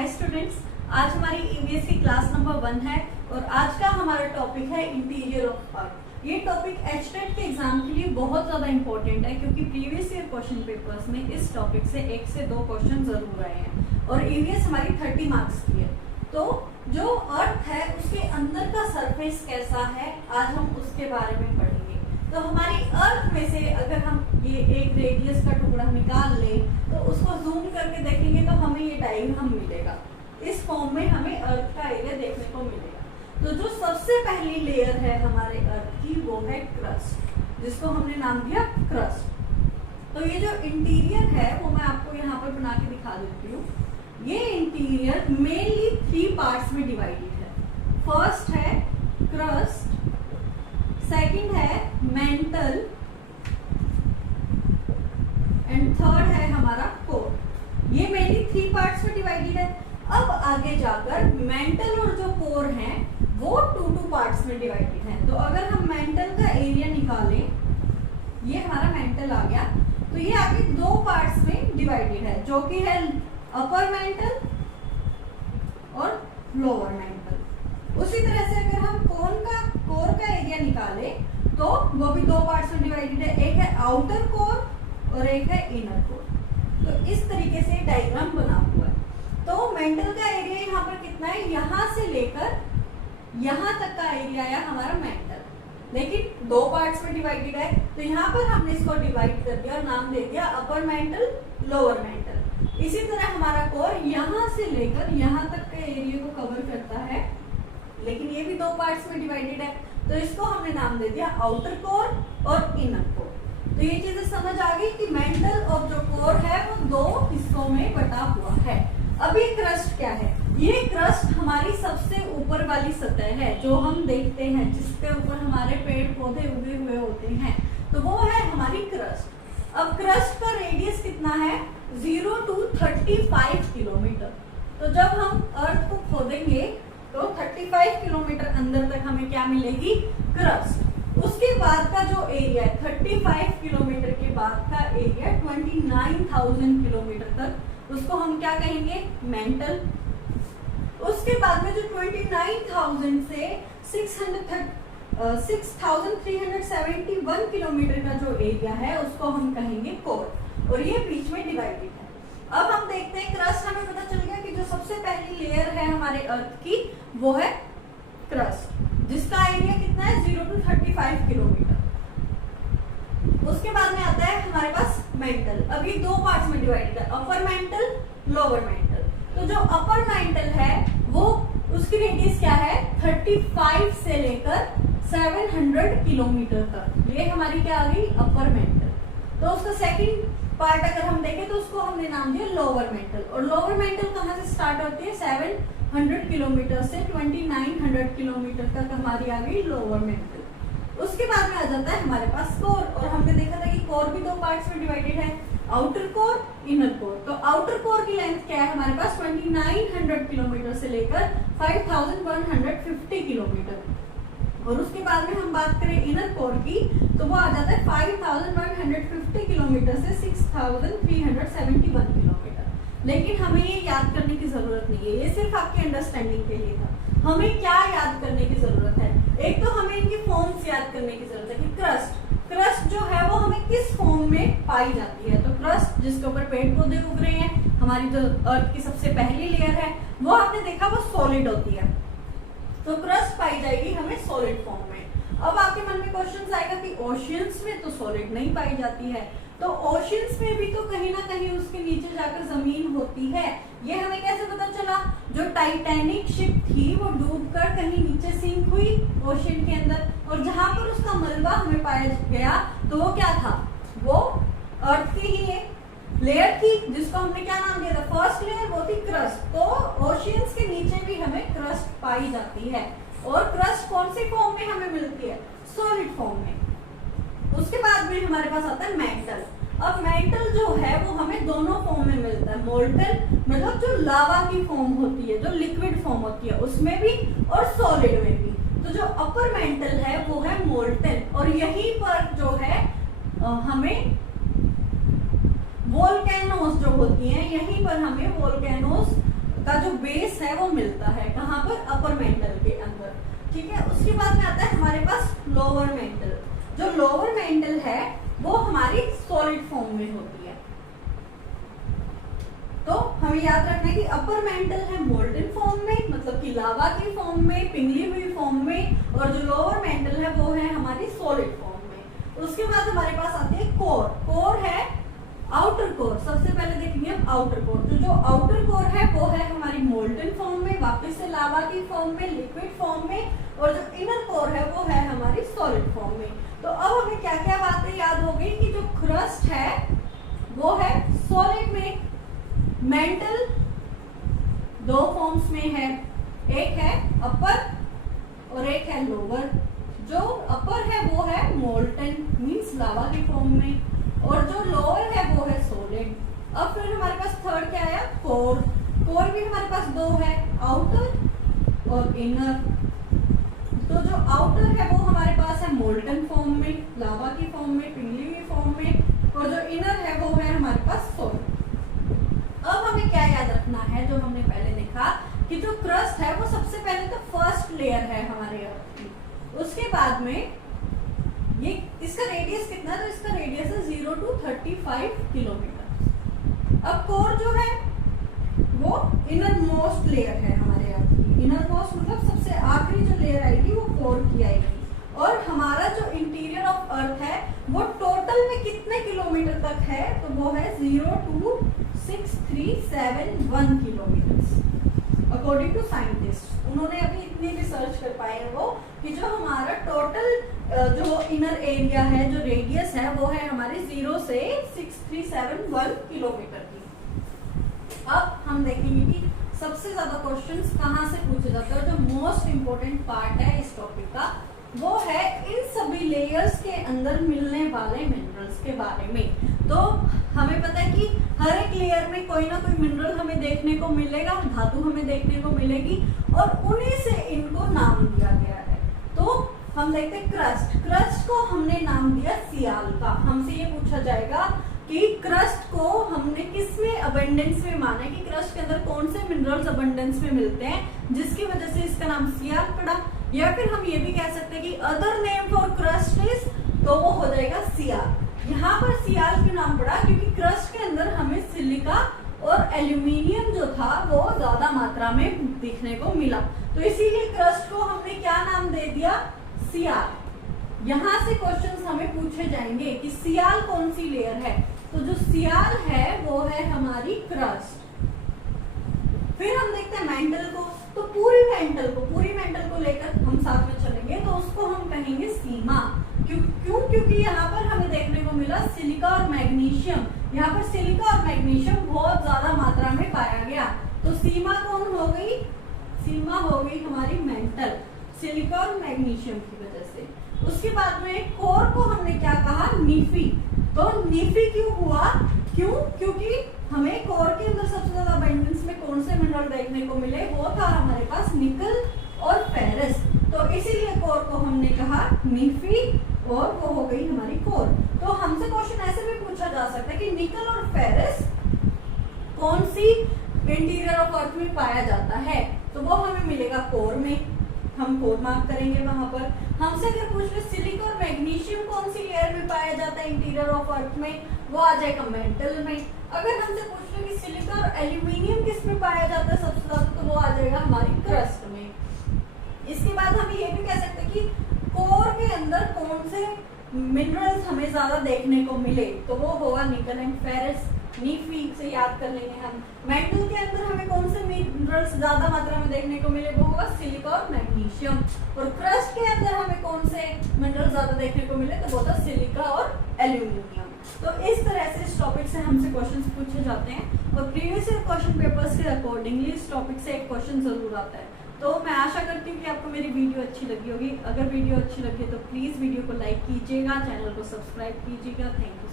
Hi students, आज हमारी EVS की क्लास नंबर 1 है और आज का हमारा टॉपिक है इंटीरियर ऑफ अर्थ। ये टॉपिक एचटेट के एग्जाम के लिए बहुत ज्यादा इंपॉर्टेंट है क्योंकि प्रीवियस ईयर क्वेश्चन पेपर्स में इस टॉपिक से 1 से 2 क्वेश्चन जरूर आए हैं और ईवीएस हमारी 30 मार्क्स की है। तो जो अर्थ है उसके अंदर का सरफेस कैसा है, आज हम उसके बारे में पढ़ेंगे। तो हमारी अर्थ में से अगर हम ये एक रेडियस का टुकड़ा निकाल लें तो उसको जूम करके देखेंगे तो हमें ये डायग्राम मिलेगा। इस फॉर्म में हमें अर्थ का एरिया देखने को मिलेगा। तो जो सबसे पहली लेयर है हमारे अर्थ की वो है क्रस्ट, जिसको हमने नाम दिया क्रस्ट। तो ये जो इंटीरियर है वो मैं आपको यहाँ पर बना के दिखा देती हूँ। ये इंटीरियर मेनली 3 पार्ट्स में डिवाइडेड है। फर्स्ट है क्रस्ट, सेकंड है मेंटल एंड थर्ड है हमारा कोर। ये मेनली 3 पार्ट्स में डिवाइडेड है। अब आगे जाकर मेंटल और जो कोर हैं वो 2 पार्ट्स में डिवाइडेड है। तो अगर हम मेंटल का एरिया निकालें, ये हमारा मेंटल आ गया, तो ये आगे 2 पार्ट्स में डिवाइडेड है जो कि है अपर मेंटल और लोअर मेंटल। उसी तरह से अगर हम कोर का एरिया निकाले तो वो भी 2 पार्ट्स में डिवाइडेड है, एक है आउटर कोर और एक है इनर कोर। तो इस तरीके से डायग्राम बना हुआ है। तो मेंटल का एरिया यहाँ पर कितना है, यहाँ से लेकर यहाँ तक का एरिया है हमारा मेंटल, लेकिन 2 पार्ट्स में डिवाइडेड है। तो यहाँ पर हमने इसको डिवाइड कर दिया और नाम दे दिया अपर मेंटल, लोअर मेंटल। इसी तरह हमारा कोर यहाँ से लेकर यहाँ तक के एरिया को कवर करता है, लेकिन ये भी 2 पार्ट्स में डिवाइडेड है। तो इसको हमने नाम दे दिया आउटर कोर और इनर कोर। तो ये चीजें समझ आ गई कि मेंटल और जो कोर है वो 2 हिस्सों में बटा हुआ है। अब ये क्रस्ट क्या है? ये क्रस्ट हमारी सबसे ऊपर वाली सतह है जो हम देखते हैं, जिसके ऊपर हमारे पेड़ पौधे उगे हुए होते हैं, तो वो है हमारी क्रस्ट। अब क्रस्ट का रेडियस कितना है? 0 to 35 किलोमीटर। तो जब हम अर्थ को खोदेंगे तो 35 किलोमीटर अंदर तक हमें क्या मिलेगी? क्रस्ट। उसके बाद का जो एरिया है 35 किलोमीटर के बाद का एरिया 29,000 किलोमीटर तक, उसको हम क्या कहेंगे? मेंटल। उसके बाद में जो 29,000 से 6,371 किलोमीटर का जो एरिया है उसको हम कहेंगे कोर, और ये बीच में डिवाइडेड है। अब हम देखते हैं क्रस्ट, हमें पता चल गया कि जो सबसे पहली लेयर है हमारे अर्थ की वो है क्रस्ट, जिसका एरिया कितना है? 0 to 35 किलोमीटर। उसके बाद में आता है हमारे पास मेंटल। अब ये 2 पार्ट्स में डिवाइडेड है, अपर मेंटल, लोअर मेंटल। तो जो अपर मेंटल है वो उसकी रेडियस क्या है? 35 से लेकर 700 किलोमीटर तक। ये हमारी क्या आ गई? Upper mantle. तो उसका सेकंड पार्ट अगर हम देखें तो उसको हमने नाम दिया लोअर मेंटल। और लोअर मेंटल कहाँ से स्टार्ट होती है? 700 किलोमीटर से 2900 किलोमीटर तक हमारी आ गई लोअर मेंटल। उसके बाद में आ जाता है हमारे पास कोर, और हमने देखा था कि कोर भी 2 पार्ट्स में डिवाइडेड है, आउटर कोर, इनर कोर। तो आउटर कोर की लेंथ क्या है हमारे पास? 2900 किलोमीटर से लेकर 5150 किलोमीटर। और उसके बाद में हम बात करें इनर कोर की तो वो आ जाता है 5150 किलोमीटर से 6371 किलोमीटर। लेकिन हमें ये याद करने की जरूरत नहीं है, ये सिर्फ आपके अंडरस्टैंडिंग के लिए था। हमें क्या याद करने की जरूरत है? एक तो हमें इनकी फॉर्म्स याद करने की जरूरत है कि क्रस्ट जो है वो हमें किस फॉर्म में पाई जाती है। तो क्रस्ट जिसके ऊपर पेड़ पौधे उग रहे हैं, हमारी जो अर्थ की सबसे पहली लेयर है वो आपने देखा वो सॉलिड होती है। तो क्रस्ट पाई जाएगी हमें सॉलिड फॉर्म में। अब आपके मन में क्वेश्चन आएगा कि ओशियंस में तो सॉलिड नहीं पाई जाती है, तो ओशियंस में भी तो कहीं ना कहीं उसके नीचे जाकर जमीन होती है। ये हमें कैसे पता चला? जो टाइटैनिक शिप थी वो डूबकर कहीं नीचे सिंक हुई ओशियन के अंदर, और जहां पर उसका मलबा हमें पाया गया तो वो क्या था? वो अर्थ की ही एक लेयर थी, जिसको हमने क्या नाम दिया था? फर्स्ट लेयर, वो थी क्रस्ट। तो ओशियंस के नीचे भी हमें क्रस्ट पाई जाती है, और क्रस्ट कौन से फॉर्म में हमें मिलती है? सॉलिड फॉर्म में। उसके बाद में हमारे पास आता है मेंटल। अब मेंटल जो है वो हमें दोनों फॉर्म में मिलता है। मोल्टन मतलब जो लावा की फॉर्म होती है, जो लिक्विड फॉर्म होती है, उसमें भी, और सॉलिड में भी। तो जो अपर मेंटल है वो है मोल्टन, और यहीं पर जो है हमें वोल्केनोस जो होती हैं, यहीं पर हमें वोल्केनोस का जो बेस है वो मिलता है, कहाँ पर, अपर मेंटल के अंदर। ठीक है, उसके बाद में आता है हमारे पास लोअर मेंटल। जो लोअर मेंटल है वो हमारी सॉलिड फॉर्म में होती है। तो हमें याद रखना है कि अपर मेंटल है मोल्टन फॉर्म में, मतलब कि लावा की फॉर्म में, पिघली हुई फॉर्म में, और जो लोअर मेंटल है वो है हमारी सॉलिड फॉर्म में। उसके बाद हमारे पास आती है कोर। कोर है आउटर कोर। सबसे पहले देखेंगे हम आउटर कोर। तो जो आउटर कोर है वो है हमारी मोल्टन फॉर्म में, वापस से लावा की फॉर्म में, लिक्विड फॉर्म में, और जो इनर कोर है वो है हमारी सॉलिड फॉर्म में। तो अब हमें क्या क्या बातें याद हो गई कि जो क्रस्ट है वो है सॉलिड में। मेंटल दो फॉर्म्स में है, एक है अपर और एक है लोअर। जो अपर है वो है मोल्टन मींस लावा की फॉर्म में, और जो लोअर है वो है सॉलिड। अब फिर हमारे पास थर्ड क्या आया, कोर। कोर भी हमारे पास दो है, आउटर और इनर। तो जो आउटर है वो हमारे पास है मोल्टन फॉर्म में, लावा की फॉर्म में, पिघली हुई फॉर्म में, और जो इनर है वो है हमारे पास सॉलिड। अब हमें क्या याद रखना है, जो हमने पहले देखा कि जो क्रस्ट है वो सबसे पहले तो फर्स्ट लेयर है हमारे अर्थ की। उसके बाद में ये इसका रेडियस कितना है, तो इसका रेडियस है 0 to 35 किलोमीटर। अब कोर जो है वो इनर मोस्ट लेयर है हमारे अर्थ की। इनर मोस्ट मतलब सबसे आखिरी जो लेयर आएगी वो कोर की आएगी। और हमारा जो इंटीरियर ऑफ अर्थ है वो टोटल में कितने किलोमीटर तक है, तो वो है 0 to 6371 kilometre according to scientist. उन्होंने अभी इतनी रिसर्च कर पाए हैं वो कि जो हमारा टोटल जो इनर एरिया है, जो रेडियस है वो है हमारे 0 से 6371 किलोमीटर की। अब हम देखेंगे कि सबसे ज्यादा क्वेश्चंस कहाँ से पूछे जाते हैं। जो मोस्ट इंपोर्टेंट पार्ट है इस टॉपिक का वो है इन सभी लेयर्स के अंदर मिलने वाले मिनरल्स के बारे में। तो हमें पता है कि हर एक लेयर में कोई ना कोई मिनरल हमें देखने को मिलेगा, धातु हमें देखने को मिलेगी, और उन्हीं से इनको नाम दिया गया है। तो हम देखते हैं क्रस्ट। क्रस्ट को हमने नाम दिया सियाल का। हमसे ये पूछा जाएगा कि क्रस्ट को हमने किसमें अबंडेंस में माना है, कि क्रस्ट के अंदर कौन से मिनरल्स अबंडेंस में मिलते हैं जिसकी वजह से इसका नाम सियाल पड़ा। या फिर हम ये भी कह सकते हैं कि other name for crust is, तो वो हो जाएगा सियाल। यहाँ पर सियाल क्यों नाम पड़ा, क्योंकि क्रस्ट के अंदर हमें सिलिका और एल्यूमिनियम जो था वो ज्यादा मात्रा में दिखने को मिला, तो इसीलिए क्रस्ट को हमने क्या नाम दे दिया, सियाल। यहाँ से क्वेश्चंस हमें पूछे जाएंगे कि सियाल कौन सी लेयर है, तो जो सियाल है वो है हमारी क्रस्ट। फिर हम देखते हैं मेंटल को। तो पूरी मेंटल को लेकर हम साथ में चलेंगे, तो उसको हम कहेंगे सीमा। क्यों? क्योंकि यहाँ पर हमें देखने को मिला सिलिका और मैग्नीशियम। यहाँ पर सिलिका और मैग्नीशियम बहुत ज्यादा मात्रा में पाया गया, तो सीमा कौन हो गई, सीमा हो गई हमारी मेंटल, सिलिका और मैग्नीशियम की वजह से। उसके बाद में कोर को हमने क्या कहा, नीफी। तो नीफी क्यों हुआ, क्योंकि हमें कोर के अंदर सबसे ज्यादा अबंडेंस में कौन से मिनरल देखने को मिले, वो था हमारे पास निकल और फेरस, तो इसीलिए कोर को हमने कहा नीफी, और वो हो गई हमारी कोर। तो हमसे क्वेश्चन ऐसे भी पूछा जा सकता है कि निकल और फेरस कौन सी इंटीरियर ऑफ अर्थ में पाया जाता है, तो वो हमें मिलेगा कोर में, हम कोर मार्क करेंगे वहां पर। हमसे अगर पूछ ले सिलिका और मैग्नीशियम कौन सी लेयर में पाया जाता है इंटीरियर ऑफ अर्थ में, वो आ जाएगा मेंटल में। अगर हमसे पूछ ले कि सिलिका और एल्यूमिनियम किस में पाया जाता है सबसे ज्यादा, तो वो आ जाएगा हमारी क्रस्ट में। इसके बाद हम ये भी कह सकते हैं कि कोर के अंदर कौन से मिनरल्स हमें ज्यादा देखने को मिले, तो वो होगा निकल एंड फेरस। नीफी से याद कर लेंगे हम। मेंटल के अंदर हमें कौन से मिनरल्स ज्यादा मात्रा में देखने को मिले, वो होगा सिलिका और मैग्नीशियम। और क्रस्ट के अंदर हमें कौन से मिनरल ज्यादा देखने को मिले, तो वो था सिलिका और एल्यूमिनियम। तो इस तरह से इस टॉपिक से हमसे क्वेश्चंस पूछे जाते हैं, और प्रीवियस ईयर क्वेश्चन पेपर्स के अकॉर्डिंगली इस टॉपिक से एक क्वेश्चन जरूर आता है। तो मैं आशा करती हूँ कि आपको मेरी वीडियो अच्छी लगी होगी। अगर वीडियो अच्छी लगी तो प्लीज वीडियो को लाइक कीजिएगा, चैनल को सब्सक्राइब कीजिएगा। Thank you.